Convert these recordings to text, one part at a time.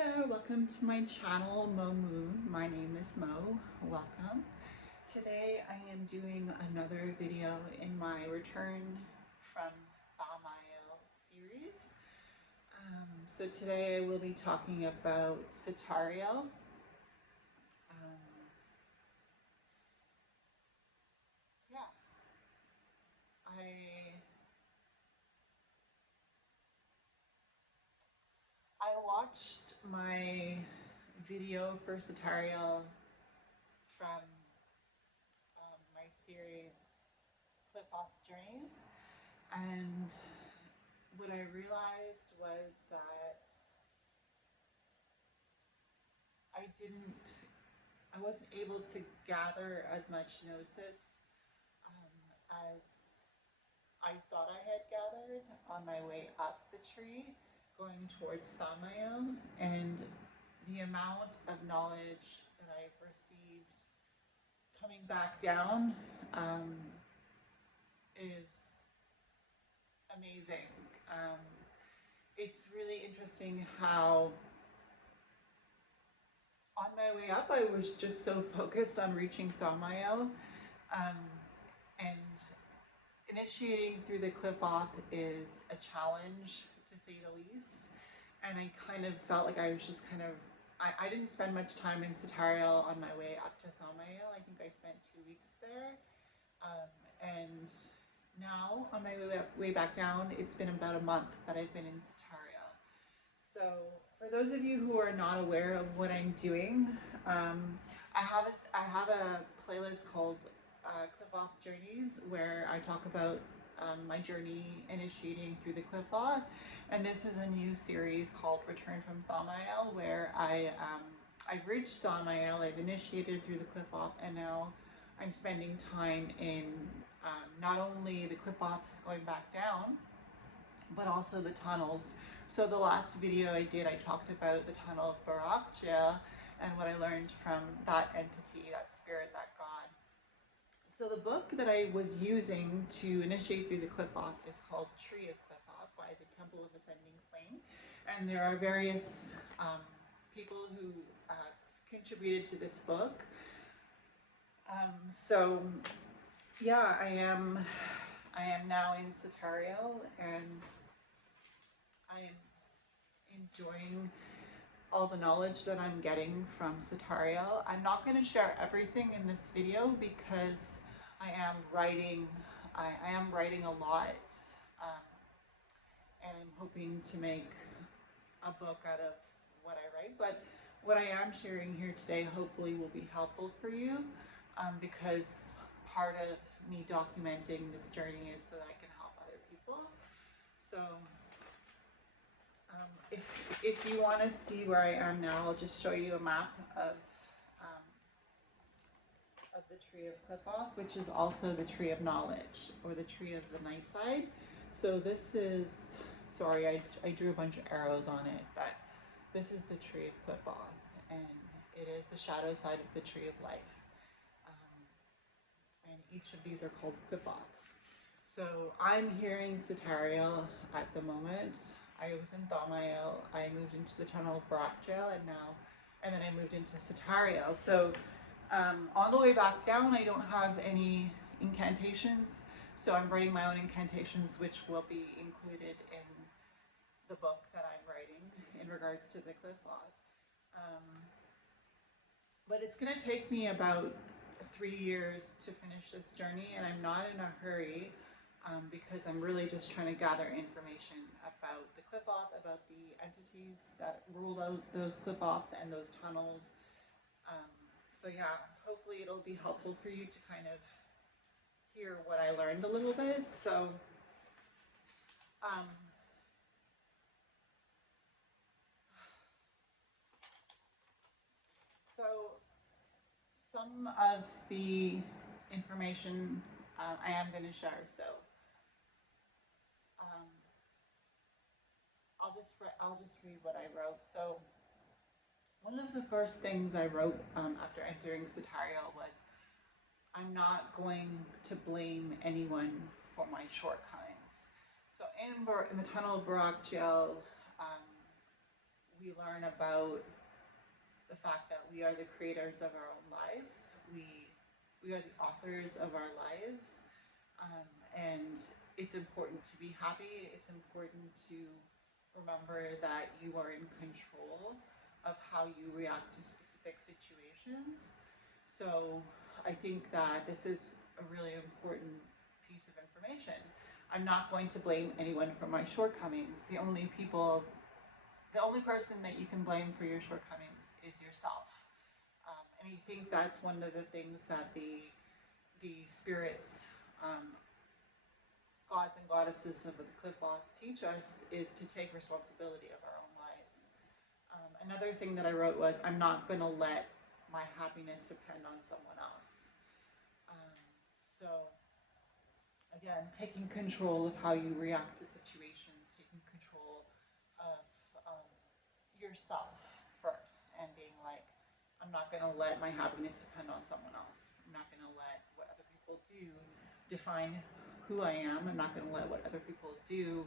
Hello there, welcome to my channel, Mo Moon. My name is Mo. Welcome. Today I am doing another video in my Return from Thaumiel series. So today I will be talking about Satariel. Yeah, I watched my video for Satariel from my series Cliff Off Journeys, and what I realized was that I wasn't able to gather as much gnosis as I thought I had gathered on my way up the tree going towards Thaumiel, and the amount of knowledge that I've received coming back down is amazing. It's really interesting how on my way up I was just so focused on reaching Thaumiel, and initiating through the cliff off is a challenge to say the least, and I kind of felt like I was just I didn't spend much time in Satariel on my way up to Thaumiel. I think I spent 2 weeks there, and now on my way back down, it's been about a month that I've been in Satariel. So for those of you who are not aware of what I'm doing, I have a playlist called Cliff Off Journeys where I talk about my journey initiating through the Cliff Off, and this is a new series called Return from Thaumiel where I've reached Thaumiel, I've initiated through the Cliff Off, and now I'm spending time in not only the cliff offs going back down, but also the tunnels. So the last video I did, I talked about the tunnel of Barakjel and what I learned from that entity, that spirit, that god. So the book that I was using to initiate through the cliff off is called Tree of Cliff Off by the Temple of Ascending Flame. And there are various people who contributed to this book. So yeah, I am now in Satariel, and I am enjoying all the knowledge that I'm getting from Satariel. I'm not going to share everything in this video because I am writing a lot, and I'm hoping to make a book out of what I write. But what I am sharing here today hopefully will be helpful for you, because part of me documenting this journey is so that I can help other people. So if you want to see where I am now, I'll just show you a map of the Tree of Cliff-Off, which is also the Tree of Knowledge, or the Tree of the Night Side. So this is, sorry, I drew a bunch of arrows on it, but this is the Tree of Cliff-Off, and it is the shadow side of the Tree of Life. And each of these are called Cliff-Offs. So I'm here in Satariel at the moment. I was in Thaumiel, I moved into the tunnel of Barakjel, and then I moved into Satariel. So on the way back down, I don't have any incantations, so I'm writing my own incantations, which will be included in the book that I'm writing in regards to the cliff off. But it's going to take me about 3 years to finish this journey, and I'm not in a hurry, because I'm really just trying to gather information about the cliff off, about the entities that rule those cliff offs and those tunnels. So yeah, hopefully it'll be helpful for you to kind of hear what I learned a little bit. So some of the information I am going to share. So I'll just read what I wrote. So one of the first things I wrote after entering Satariel was, I'm not going to blame anyone for my shortcomings. So in the tunnel of Barakjel, we learn about the fact that we are the creators of our own lives. We are the authors of our lives, and it's important to be happy. It's important to remember that you are in control of how you react to specific situations. So I think that this is a really important piece of information. I'm not going to blame anyone for my shortcomings. The only person that you can blame for your shortcomings is yourself. And I think that's one of the things that the spirits, gods and goddesses of the Qliphoth teach us, is to take responsibility of our own lives. Another thing that I wrote was, I'm not going to let my happiness depend on someone else. So again, taking control of how you react to situations, taking control of yourself first, and being like, I'm not going to let my happiness depend on someone else. I'm not going to let what other people do define who I am. I'm not going to let what other people do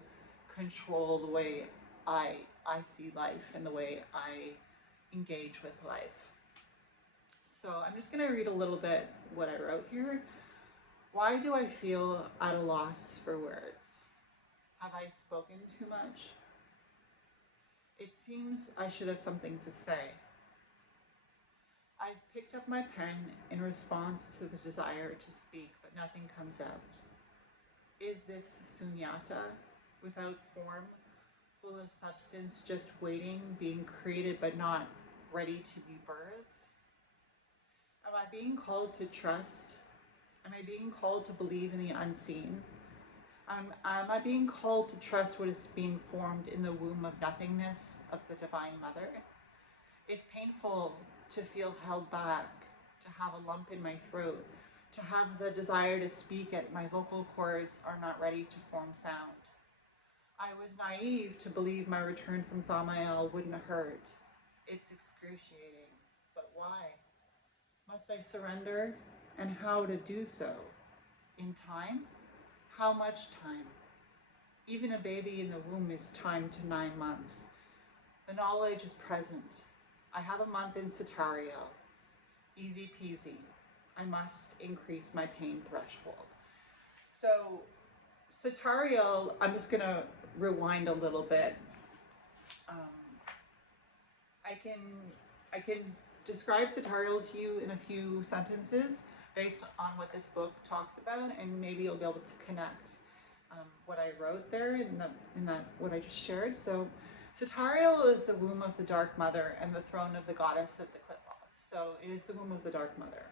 control the way I see life and the way I engage with life. So I'm just going to read a little bit what I wrote here. Why do I feel at a loss for words? Have I spoken too much? It seems I should have something to say. I've picked up my pen in response to the desire to speak, but nothing comes out. Is this sunyata, without form, full of substance, just waiting, being created but not ready to be birthed? Am I being called to trust? Am I being called to believe in the unseen? Am I being called to trust what is being formed in the womb of nothingness of the Divine Mother? It's painful to feel held back, to have a lump in my throat, to have the desire to speak yet my vocal cords are not ready to form sound. I was naive to believe my return from Thaumiel wouldn't hurt. It's excruciating, but why? Must I surrender? And how to do so? In time? How much time? Even a baby in the womb is timed to 9 months. The knowledge is present. I have a month in Satariel. Easy peasy. I must increase my pain threshold. So Satariel, I'm just gonna rewind a little bit. I can describe Satariel to you in a few sentences based on what this book talks about, and maybe you'll be able to connect what I wrote there in that what I just shared. So Satariel is the womb of the Dark Mother and the throne of the goddess of the Qliphoth. So it is the womb of the Dark Mother,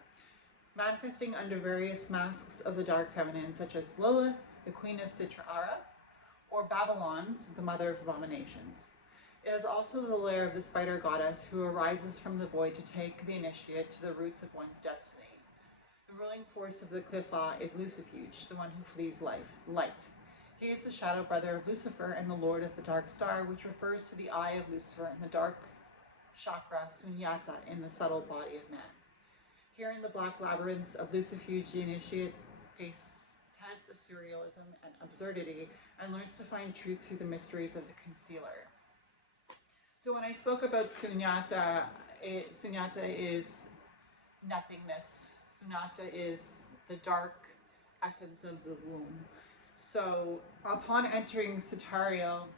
manifesting under various masks of the Dark Feminine, such as Lilith, the Queen of Sitrara, or Babylon, the Mother of Abominations. It is also the lair of the Spider Goddess, who arises from the void to take the initiate to the roots of one's destiny. The ruling force of the Qliphoth is Lucifuge, the one who flees light. He is the shadow brother of Lucifer and the lord of the dark star, which refers to the eye of Lucifer and the dark chakra sunyata in the subtle body of man. Here in the black labyrinths of Lucifuge, the initiate faces tests of surrealism and absurdity and learns to find truth through the mysteries of the concealer. So when I spoke about sunyata, sunyata is nothingness. Sunyata is the dark essence of the womb. So upon entering Satariel,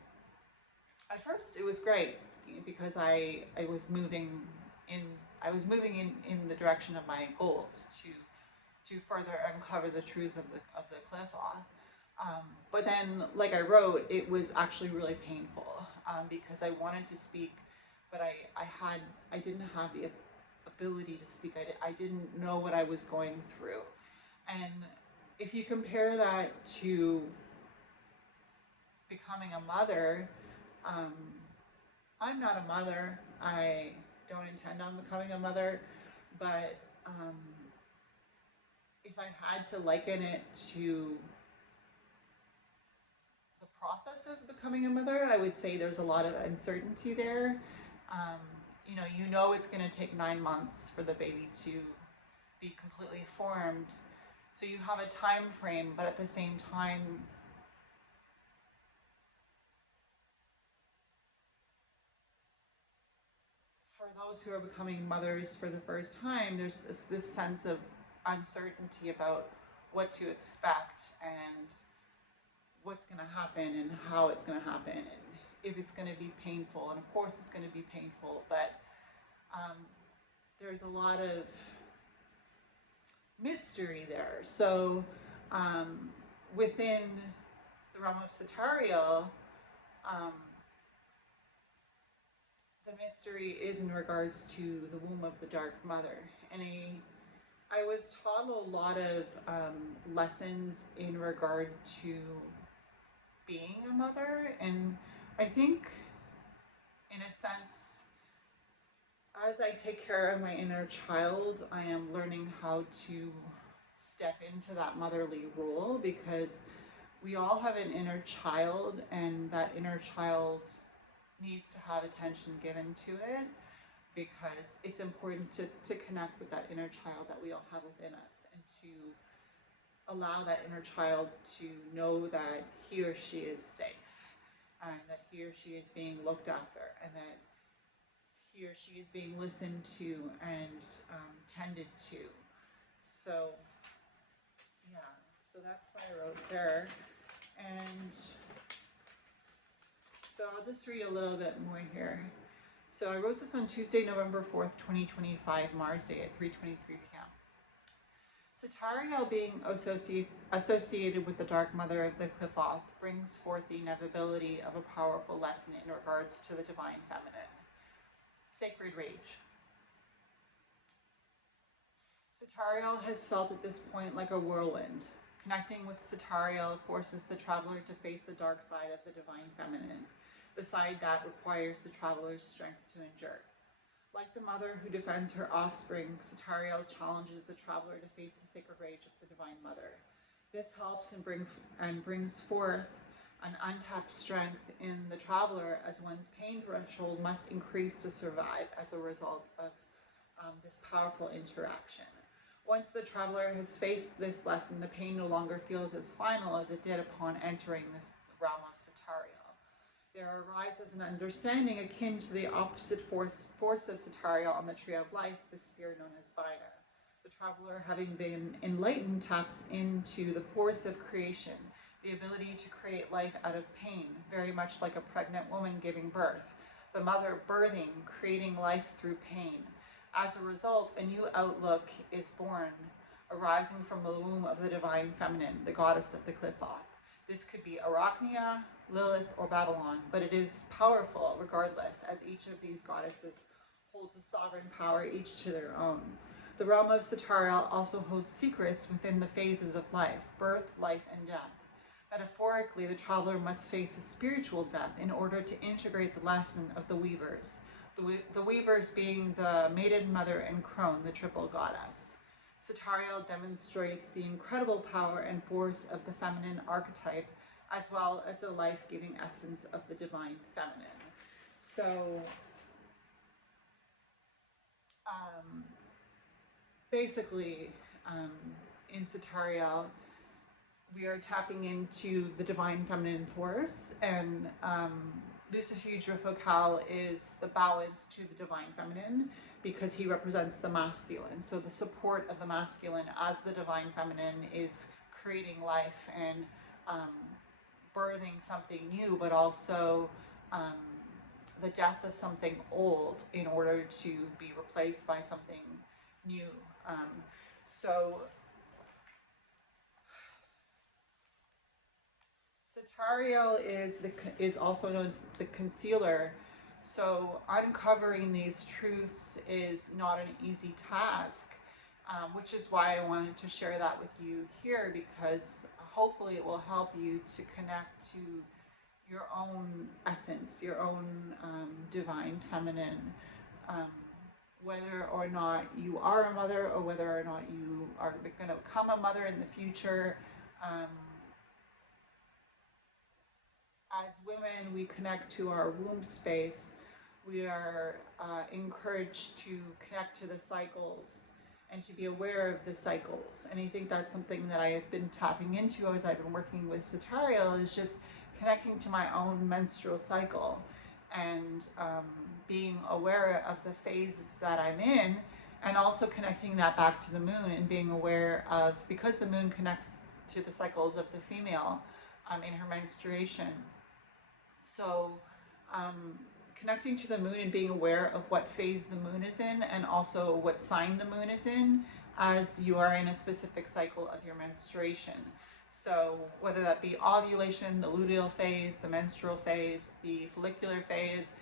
at first it was great because I was moving in the direction of my goals to further uncover the truths of the Qliphoth. But then, like I wrote, it was actually really painful because I wanted to speak, but I didn't have the ability to speak. I didn't know what I was going through. And if you compare that to becoming a mother, I'm not a mother. I don't intend on becoming a mother, but if I had to liken it to the process of becoming a mother, I would say there's a lot of uncertainty there. You know it's going to take 9 months for the baby to be completely formed. So you have a time frame, but at the same time, those who are becoming mothers for the first time, there's this sense of uncertainty about what to expect and what's going to happen and how it's going to happen and if it's going to be painful. And of course it's going to be painful, but there's a lot of mystery there. So within the realm of Satariel, the mystery is in regards to the womb of the Dark Mother. And I was taught a lot of lessons in regard to being a mother, and I think in a sense, as I take care of my inner child, I am learning how to step into that motherly role, because we all have an inner child, and that inner child needs to have attention given to it, because it's important to connect with that inner child that we all have within us, and to allow that inner child to know that he or she is safe, and that he or she is being looked after, and that he or she is being listened to and tended to. So yeah, so that's what I wrote there. And so I'll just read a little bit more here. So I wrote this on Tuesday, November 4th, 2025, Mars Day at 3:23 p.m. Satariel, being associated with the Dark Mother of the Qliphoth, brings forth the inevitability of a powerful lesson in regards to the Divine Feminine. Sacred Rage. Satariel has felt at this point like a whirlwind. Connecting with Satariel forces the traveler to face the dark side of the Divine Feminine, the side that requires the traveler's strength to endure. Like the mother who defends her offspring, Satariel challenges the traveler to face the sacred rage of the Divine Mother. This helps and brings forth an untapped strength in the traveler, as one's pain threshold must increase to survive as a result of this powerful interaction. Once the traveler has faced this lesson, the pain no longer feels as final as it did upon entering this realm of Satariel. There arises an understanding akin to the opposite force of Satariel on the Tree of Life, the sphere known as Vida. The traveler, having been enlightened, taps into the force of creation, the ability to create life out of pain, very much like a pregnant woman giving birth, the mother birthing, creating life through pain. As a result, a new outlook is born, arising from the womb of the Divine Feminine, the goddess of the Qliphoth. This could be Arachnia, Lilith, or Babylon, but it is powerful regardless, as each of these goddesses holds a sovereign power, each to their own. The realm of Satariel also holds secrets within the phases of life: birth, life, and death. Metaphorically, the traveler must face a spiritual death in order to integrate the lesson of the weavers. The weavers being the maiden, mother, and crone, the triple goddess. Satariel demonstrates the incredible power and force of the feminine archetype, as well as the life-giving essence of the Divine Feminine. So, basically, in Satariel, we are tapping into the Divine Feminine force, and Lucifuge Focal is the balance to the Divine Feminine, because he represents the masculine. So the support of the masculine as the Divine Feminine is creating life and birthing something new, but also the death of something old in order to be replaced by something new. So Satariel is also known as the concealer. So uncovering these truths is not an easy task, which is why I wanted to share that with you here, because hopefully it will help you to connect to your own essence, your own Divine Feminine, whether or not you are a mother, or whether or not you are going to become a mother in the future. As women, we connect to our womb space. We are encouraged to connect to the cycles and to be aware of the cycles. And I think that's something that I have been tapping into as I've been working with Satariel, is just connecting to my own menstrual cycle and being aware of the phases that I'm in, and also connecting that back to the moon and being aware of, because the moon connects to the cycles of the female in her menstruation. So connecting to the moon and being aware of what phase the moon is in, and also what sign the moon is in as you are in a specific cycle of your menstruation. So whether that be ovulation, the luteal phase, the menstrual phase, the follicular phase,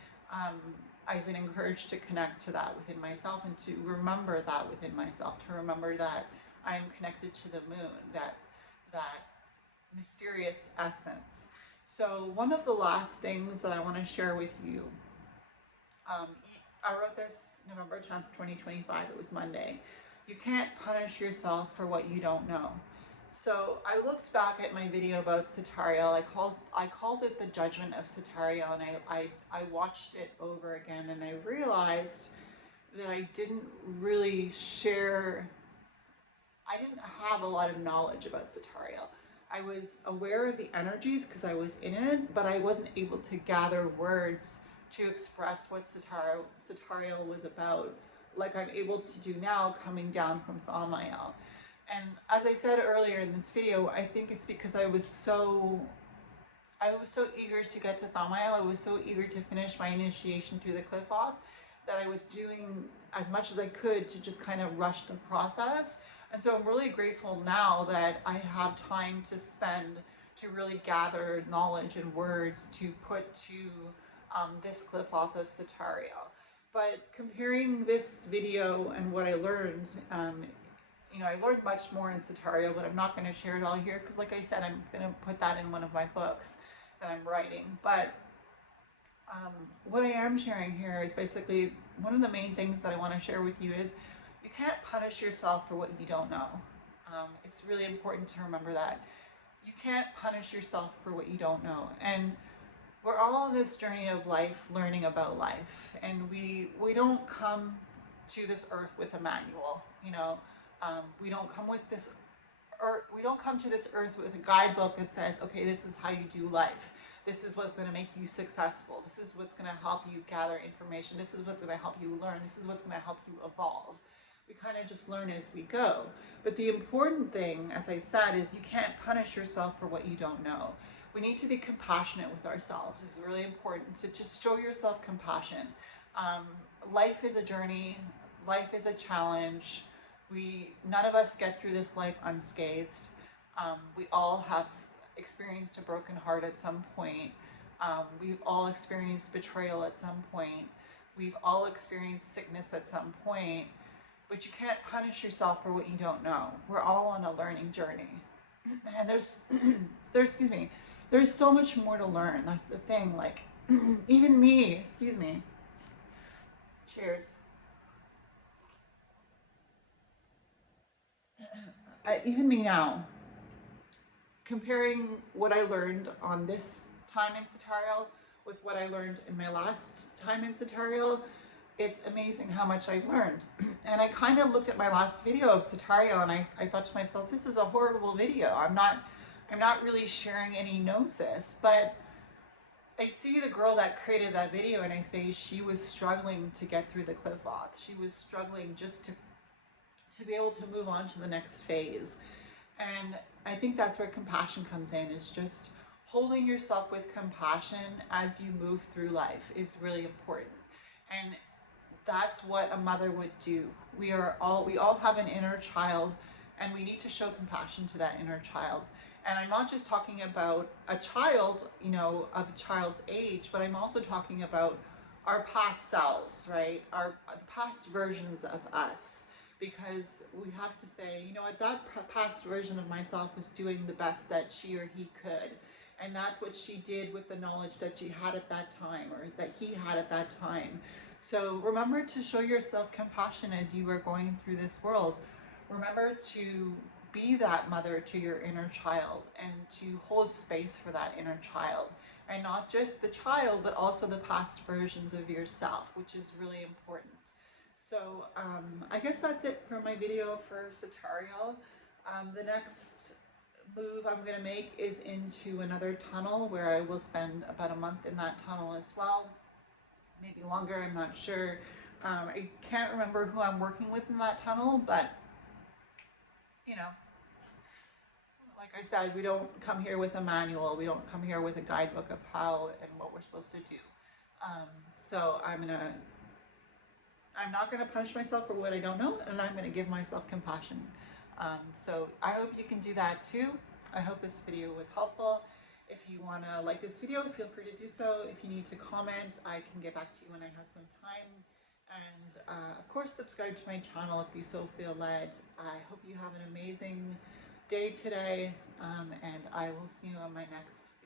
I've been encouraged to connect to that within myself, and to remember that within myself, to remember that I am connected to the moon, that mysterious essence. So one of the last things that I want to share with you, I wrote this November 10th, 2025. It was Monday. You can't punish yourself for what you don't know. So I looked back at my video about Satariel. I called it the Judgment of Satariel, and I watched it over again, and I realized that I didn't really share, I didn't have a lot of knowledge about Satariel. I was aware of the energies because I was in it, but I wasn't able to gather words to express what Satariel was about, like I'm able to do now coming down from Thaumiel. And as I said earlier in this video, I think it's because I was so eager to get to Thaumiel. I was so eager to finish my initiation through the cliff off that I was doing as much as I could to just kind of rush the process. And so I'm really grateful now that I have time to spend to really gather knowledge and words to put to this cliff off of Satariel. But comparing this video and what I learned, you know, I learned much more in Satariel, but I'm not going to share it all here because, like I said, I'm going to put that in one of my books that I'm writing. But what I am sharing here is basically one of the main things that I want to share with you is you can't punish yourself for what you don't know. It's really important to remember that. You can't punish yourself for what you don't know. And we're all on this journey of life, learning about life. And we don't come to this earth with a manual, you know. We don't come with this earth, we don't come to this earth with a guidebook that says, okay, this is how you do life. This is what's going to make you successful. This is what's going to help you gather information. This is what's going to help you learn. This is what's going to help you evolve. We kind of just learn as we go. But the important thing, as I said, is you can't punish yourself for what you don't know. We need to be compassionate with ourselves. This is really important, to just show yourself compassion. Life is a journey. Life is a challenge. None of us get through this life unscathed. We all have experienced a broken heart at some point. We've all experienced betrayal at some point. We've all experienced sickness at some point. But you can't punish yourself for what you don't know. We're all on a learning journey. And there's so much more to learn. That's the thing. Like, even me, cheers. Even me now, comparing what I learned on this time in Satariel with what I learned in my last time in Satariel, it's amazing how much I've learned. And I kind of looked at my last video of Satariel and I thought to myself, this is a horrible video. I'm not really sharing any gnosis, but I see the girl that created that video and I say she was struggling to get through the cliff off. She was struggling just to be able to move on to the next phase. And I think that's where compassion comes in, is just holding yourself with compassion as you move through life is really important. And that's what a mother would do. We all have an inner child, and we need to show compassion to that inner child. And I'm not just talking about a child, you know, of a child's age, but I'm also talking about our past selves, right? The past versions of us. Because we have to say, you know what, that past version of myself was doing the best that she or he could. And that's what she did with the knowledge that she had at that time, or that he had at that time. So remember to show yourself compassion as you are going through this world. Remember to be that mother to your inner child and to hold space for that inner child. And not just the child, but also the past versions of yourself, which is really important. So I guess that's it for my video for Satariel. The next move I'm going to make is into another tunnel where I will spend about a month in that tunnel as well. maybe longer, I'm not sure. I can't remember who I'm working with in that tunnel, but you know, like I said, we don't come here with a manual. We don't come here with a guidebook of how and what we're supposed to do. So I'm not gonna punish myself for what I don't know, and I'm gonna give myself compassion. So I hope you can do that too. I hope this video was helpful. If you wanna like this video, feel free to do so. If you need to comment, I can get back to you when I have some time. And of course, subscribe to my channel if you so feel led. I hope you have an amazing day today, and I will see you on my next